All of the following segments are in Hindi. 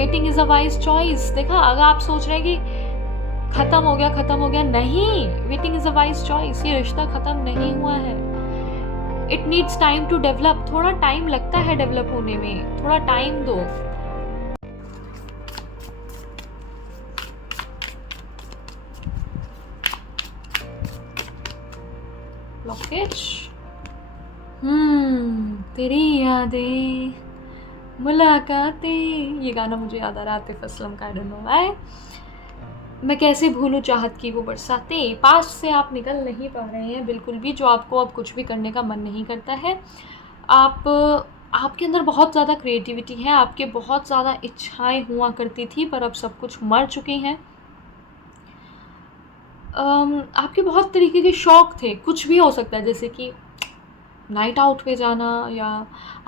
Waiting is a wise choice. देखा, अगर आप सोच रहे हैं कि ख़त्म हो गया, नहीं, waiting is a wise choice. ये रिश्ता ख़त्म नहीं हुआ है। It needs time to develop. थोड़ा टाइम लगता है डेवलप होने में, थोड़ा टाइम दो। ब्लॉकेज। तेरी यादें, मुलाकातें, ये गाना मुझे याद आ रहा है आतिफ असलम का, आई डोंट नो व्हाई। मैं कैसे भूलूं चाहत की वो बरसातें। पास्ट से आप निकल नहीं पा रहे हैं बिल्कुल भी, जो आपको अब कुछ भी करने का मन नहीं करता है। आप आपके अंदर बहुत ज़्यादा क्रिएटिविटी है, आपके बहुत ज़्यादा इच्छाएं हुआ करती थी, पर अब सब कुछ मर चुकी हैं। आपके बहुत तरीके के शौक थे, कुछ भी हो सकता है, जैसे कि नाइट आउट पे जाना, या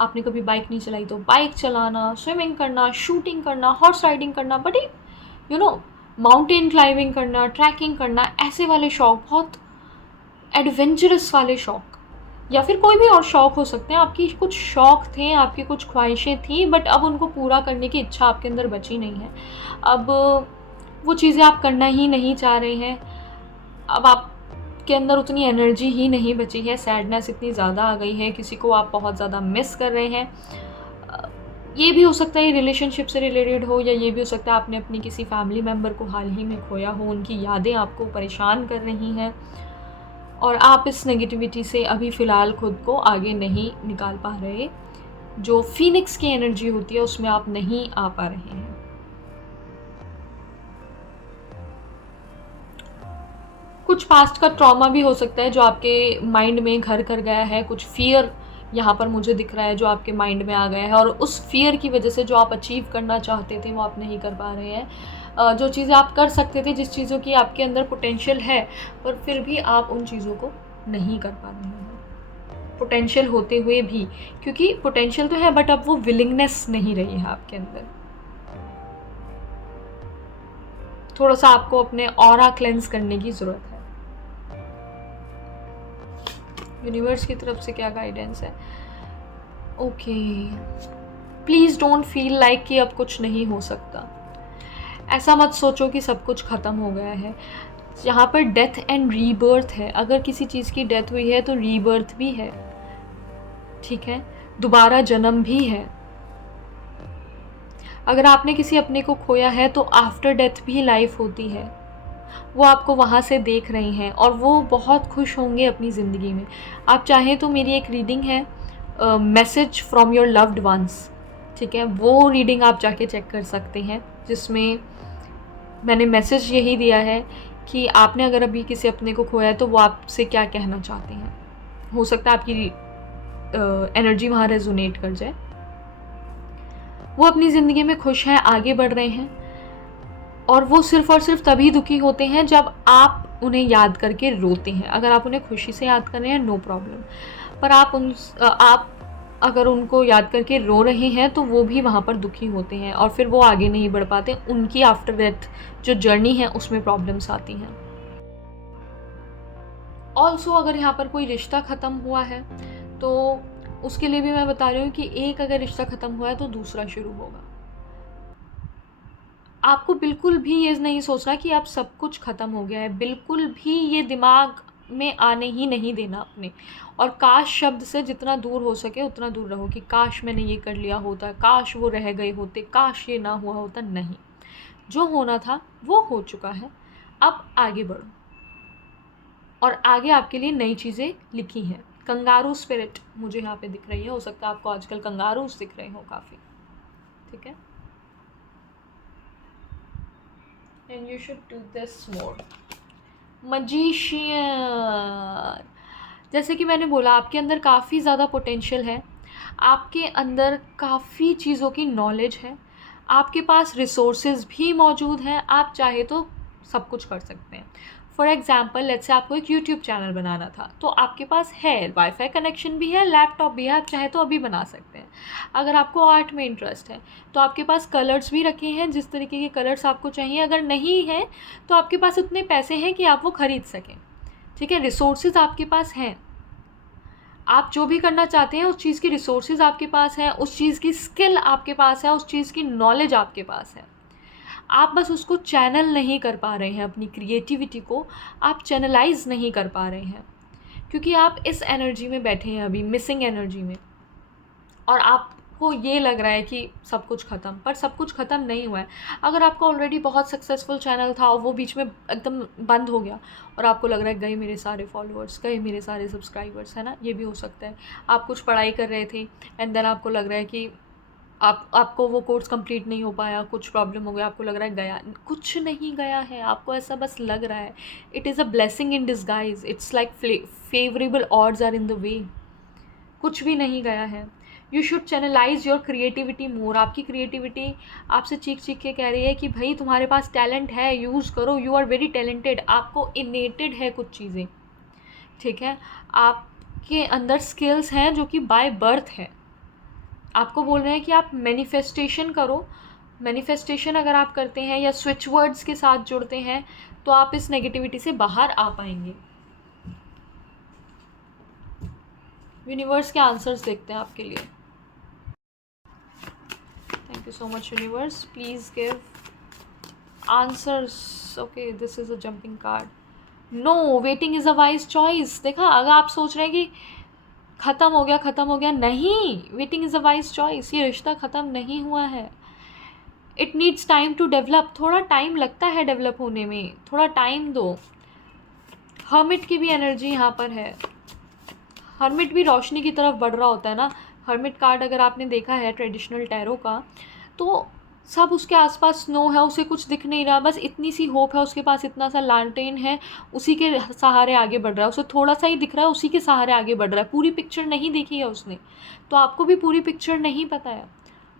आपने कभी बाइक नहीं चलाई तो बाइक चलाना, स्विमिंग करना, शूटिंग करना, हॉर्स राइडिंग करना, but you know mountain climbing करना, ट्रैकिंग करना, ऐसे वाले शौक, बहुत एडवेंचरस वाले शौक, या फिर कोई भी और शौक हो सकते हैं। आपकी कुछ शौक थे, आपकी कुछ ख्वाहिशें थी, बट अब उनको पूरा करने की इच्छा आपके अंदर बची नहीं है। अब वो चीज़ें आप करना ही नहीं चाह रहे हैं। अब आपके अंदर उतनी एनर्जी ही नहीं बची है, सैडनेस इतनी ज़्यादा आ गई है, किसी को आप बहुत ज़्यादा मिस कर रहे हैं। ये भी हो सकता है रिलेशनशिप से रिलेटेड हो, या ये भी हो सकता है आपने अपनी किसी फैमिली मेम्बर को हाल ही में खोया हो, उनकी यादें आपको परेशान कर रही हैं, और आप इस नेगेटिविटी से अभी फ़िलहाल खुद को आगे नहीं निकाल पा रहे। जो फीनिक्स की एनर्जी होती है उसमें आप नहीं आ पा रहे हैं। कुछ पास्ट का ट्रॉमा भी हो सकता है जो आपके माइंड में घर कर गया है, कुछ फियर यहाँ पर मुझे दिख रहा है जो आपके माइंड में आ गया है, और उस फियर की वजह से जो आप अचीव करना चाहते थे वो आप नहीं कर पा रहे हैं। जो चीज़ें आप कर सकते थे, जिस चीज़ों की आपके अंदर पोटेंशियल है, पर फिर भी आप उन चीज़ों को नहीं कर पा रहे हैं, पोटेंशियल होते हुए भी, क्योंकि पोटेंशियल तो है बट अब वो विलिंगनेस नहीं रही है आपके अंदर। थोड़ा सा आपको अपने ऑरा क्लेंस करने की ज़रूरत है। यूनिवर्स की तरफ से क्या गाइडेंस है? Okay, please don't feel like कि अब कुछ नहीं हो सकता। ऐसा मत सोचो कि सब कुछ ख़त्म हो गया है। यहाँ पर डेथ एंड रीबर्थ है। अगर किसी चीज़ की डेथ हुई है तो रीबर्थ भी है, ठीक है, दोबारा जन्म भी है। अगर आपने किसी अपने को खोया है तो आफ्टर डेथ भी लाइफ होती है। वो आपको वहाँ से देख रही हैं और वो बहुत खुश होंगे अपनी ज़िंदगी में। आप चाहें तो मेरी एक रीडिंग है, message from your loved ones, ठीक है, वो रीडिंग आप जाके चेक कर सकते हैं, जिसमें मैंने मैसेज यही दिया है कि आपने अगर अभी किसी अपने को खोया है तो वो आपसे क्या कहना चाहते हैं। हो सकता है आपकी एनर्जी वहाँ रेजोनेट कर जाए। वो अपनी ज़िंदगी में खुश हैं, आगे बढ़ रहे हैं, और वो सिर्फ़ और सिर्फ तभी दुखी होते हैं जब आप उन्हें याद करके रोते हैं। अगर आप उन्हें खुशी से याद कर रहे हैं, नो प्रॉब्लम, पर आप अगर उनको याद करके रो रहे हैं तो वो भी वहाँ पर दुखी होते हैं, और फिर वो आगे नहीं बढ़ पाते। उनकी आफ्टर डेथ जो जर्नी है उसमें प्रॉब्लम्स आती हैं। ऑल्सो अगर यहाँ पर कोई रिश्ता ख़त्म हुआ है तो उसके लिए भी मैं बता रही हूँ कि एक अगर रिश्ता ख़त्म हुआ है तो दूसरा शुरू होगा। आपको बिल्कुल भी ये नहीं सोचना कि अब सब कुछ ख़त्म हो गया है, बिल्कुल भी ये दिमाग में आने ही नहीं देना अपने। और काश शब्द से जितना दूर हो सके उतना दूर रहो, कि काश मैंने ये कर लिया होता, काश वो रह गए होते, काश ये ना हुआ होता। नहीं, जो होना था वो हो चुका है, अब आगे बढ़ो, और आगे आपके लिए नई चीज़ें लिखी हैं। कंगारू स्पिरिट मुझे यहाँ पे दिख रही है, हो सकता है आपको आजकल कंगारूस दिख रहे हो काफ़ी, ठीक है। And you should do this more. मजीशियन, जैसे कि मैंने बोला, आपके अंदर काफ़ी ज़्यादा पोटेंशियल है, आपके अंदर काफ़ी चीज़ों की नॉलेज है, आपके पास रिसोर्सेज भी मौजूद हैं। आप चाहे तो सब कुछ कर सकते हैं। फॉर एग्ज़ाम्पल, लेट्स से आपको एक यूट्यूब चैनल बनाना था, तो आपके पास है, वाईफाई कनेक्शन भी है, लैपटॉप भी है, आप चाहे तो अभी बना सकते हैं। अगर आपको आर्ट में इंटरेस्ट है तो आपके पास कलर्स भी रखे हैं, जिस तरीके के कलर्स आपको चाहिए। अगर नहीं है तो आपके पास उतने पैसे हैं कि आप वो ख़रीद सकें, ठीक है, रिसोर्सेज आपके पास हैं। आप जो भी करना चाहते हैं उस चीज़ की रिसोर्सेज आपके पास है, उस चीज़ की स्किल आपके पास है, उस चीज़ की नॉलेज आपके पास है। आप बस उसको चैनल नहीं कर पा रहे हैं, अपनी क्रिएटिविटी को आप चैनलाइज नहीं कर पा रहे हैं, क्योंकि आप इस एनर्जी में बैठे हैं अभी, मिसिंग एनर्जी में, और आपको ये लग रहा है कि सब कुछ ख़त्म, पर सब कुछ ख़त्म नहीं हुआ है। अगर आपका ऑलरेडी बहुत सक्सेसफुल चैनल था और वो बीच में एकदम बंद हो गया और आपको लग रहा है गए मेरे सारे फॉलोअर्स, गए मेरे सारे सब्सक्राइबर्स, है ना, ये भी हो सकता है। आप कुछ पढ़ाई कर रहे थे एंड देन आपको लग रहा है कि आपको वो कोर्स कंप्लीट नहीं हो पाया, कुछ प्रॉब्लम हो गया, आपको लग रहा है गया, कुछ नहीं गया है, आपको ऐसा बस लग रहा है। It is a blessing in disguise, it's like favourable odds are in the way, कुछ भी नहीं गया है। You should channelise your creativity more. आपकी क्रिएटिविटी आपसे चीख चीख के कह रही है कि भाई तुम्हारे पास टैलेंट है, यूज़ करो, यू आर वेरी टैलेंटेड, आपको इनेटेड है कुछ चीज़ें, ठीक है, आपके अंदर स्किल्स हैं जो कि बाय बर्थ है। आपको बोल रहे हैं कि आप मैनिफेस्टेशन करो। मैनिफेस्टेशन अगर आप करते हैं या स्विच वर्ड्स के साथ जुड़ते हैं तो आप इस नेगेटिविटी से बाहर आ पाएंगे। यूनिवर्स के आंसर्स देखते हैं आपके लिए। Thank you so much universe, please give answers. Okay, this is a jumping card. No, waiting is a wise choice. देखा, अगर आप सोच रहे हैं कि ख़त्म हो गया, ख़त्म हो गया, नहीं, waiting is a wise choice. ये रिश्ता ख़त्म नहीं हुआ है। It needs time to develop. थोड़ा टाइम लगता है डेवलप होने में, थोड़ा टाइम दो। हर्मिट की भी एनर्जी यहाँ पर है। हर्मिट भी रोशनी की तरफ बढ़ रहा होता है ना। हर्मिट कार्ड अगर आपने देखा है ट्रेडिशनल टैरो का, तो सब उसके आसपास स्नो है, उसे कुछ दिख नहीं रहा, बस इतनी सी होप है उसके पास, इतना सा लालटेन है, उसी के सहारे आगे बढ़ रहा है। उसे थोड़ा सा ही दिख रहा है, उसी के सहारे आगे बढ़ रहा है। पूरी पिक्चर नहीं देखी है उसने, तो आपको भी पूरी पिक्चर नहीं पता है।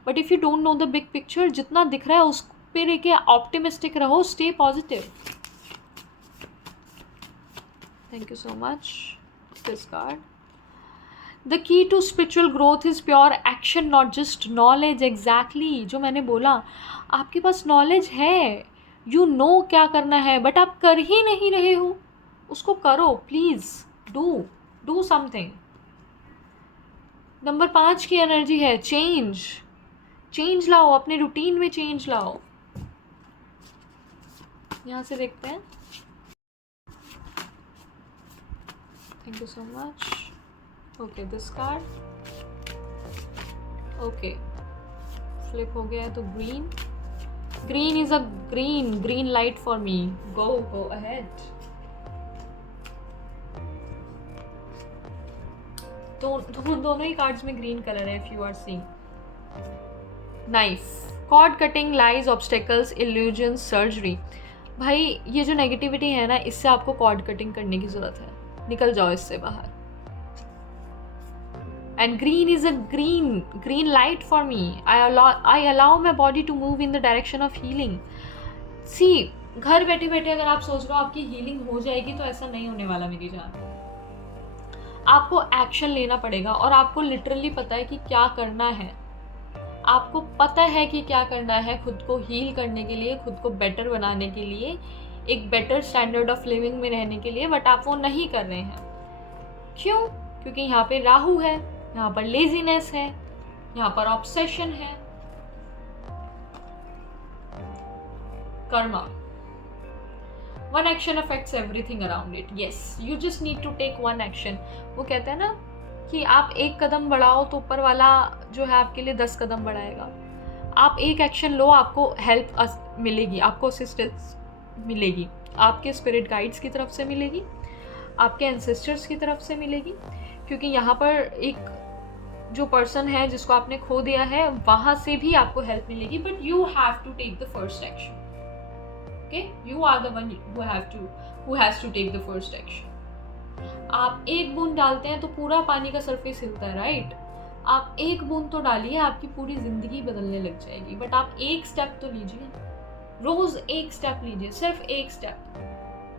But if you don't know the big picture, जितना दिख रहा है उस पर एक ऑप्टिमिस्टिक रहो, stay positive. Thank you so much this card. The key to spiritual growth is pure action, not just knowledge. Exactly, जो मैंने बोला, आपके पास नॉलेज है, यू नो क्या करना है, बट आप कर ही नहीं रहे हो। उसको करो प्लीज़, डू समथिंग। नंबर 5 की एनर्जी है चेंज लाओ, अपने रूटीन में चेंज लाओ। यहाँ से देखते हैं। Thank you so much. Okay, this card. Okay, flip हो गया है तो green is a green light for me, go ahead. दोनों ही कार्ड्स में ग्रीन कलर है, if you are seeing. Nice. Cord cutting, lies, obstacles, illusion, surgery. भाई ये जो नेगेटिविटी है ना, इससे आपको कॉर्ड कटिंग करने की ज़रूरत है, निकल जाओ इससे बाहर। And green is a green light for me. I allow my body to move in the direction of healing. See, घर बैठे बैठे अगर आप सोच रहे हो आपकी हीलिंग हो जाएगी, तो ऐसा नहीं होने वाला मेरी जान। आपको एक्शन लेना पड़ेगा, और आपको लिटरली पता है कि क्या करना है। आपको पता है कि क्या करना है खुद को हील करने के लिए, खुद को बेटर बनाने के लिए, एक बेटर स्टैंडर्ड ऑफ लिविंग में रहने के लिए, बट आप वो नहीं कर रहे हैं। क्यों? क्योंकि यहाँ पे राहु है, यहाँ पर लेजीनेस है, यहाँ पर ऑब्सेशन है, karma. One action affects everything around it. Yes, you just need to take one action. वो कहते हैं ना कि आप एक कदम बढ़ाओ तो ऊपर वाला जो है आपके लिए 10 कदम बढ़ाएगा। आप एक एक्शन लो, आपको हेल्प मिलेगी, आपको असिस्टेंस मिलेगी, आपके स्पिरिट गाइड्स की तरफ से मिलेगी, आपके एंसेस्टर्स की तरफ से मिलेगी। क्योंकि यहाँ पर एक जो पर्सन है जिसको आपने खो दिया है, वहाँ से भी आपको हेल्प मिलेगी, but you have to take the first action. Okay, you are the one who has to take the first action. आप एक बूंद डालते हैं तो पूरा पानी का सरफेस हिलता है, राइट? आप एक बूंद तो डालिए, आपकी पूरी जिंदगी बदलने लग जाएगी। बट आप एक स्टेप तो लीजिए, रोज एक स्टेप लीजिए, सिर्फ एक स्टेप।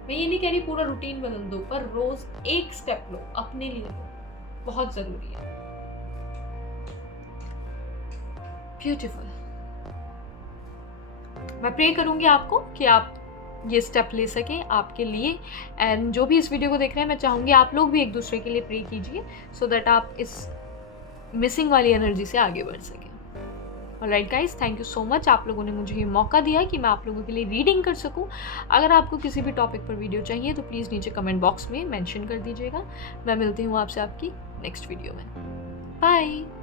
मैं ये नहीं कह रही पूरा रूटीन बदल दो, पर रोज एक स्टेप लो, अपने लिए लो, बहुत जरूरी है। ब्यूटीफुल। मैं प्रे करूंगी आपको कि आप ये स्टेप ले सकें आपके लिए। एंड जो भी इस वीडियो को देख रहे हैं, मैं चाहूँगी आप लोग भी एक दूसरे के लिए प्रे कीजिए, सो दैट आप इस मिसिंग वाली एनर्जी से आगे बढ़ सकें। Alright guys, thank you so much, आप लोगों ने मुझे ये मौका दिया कि मैं आप लोगों के लिए रीडिंग कर सकूं। अगर आपको किसी भी टॉपिक पर वीडियो चाहिए तो प्लीज़ नीचे कमेंट बॉक्स में मेंशन कर दीजिएगा। मैं मिलती हूँ आपसे आपकी नेक्स्ट वीडियो में। बाय।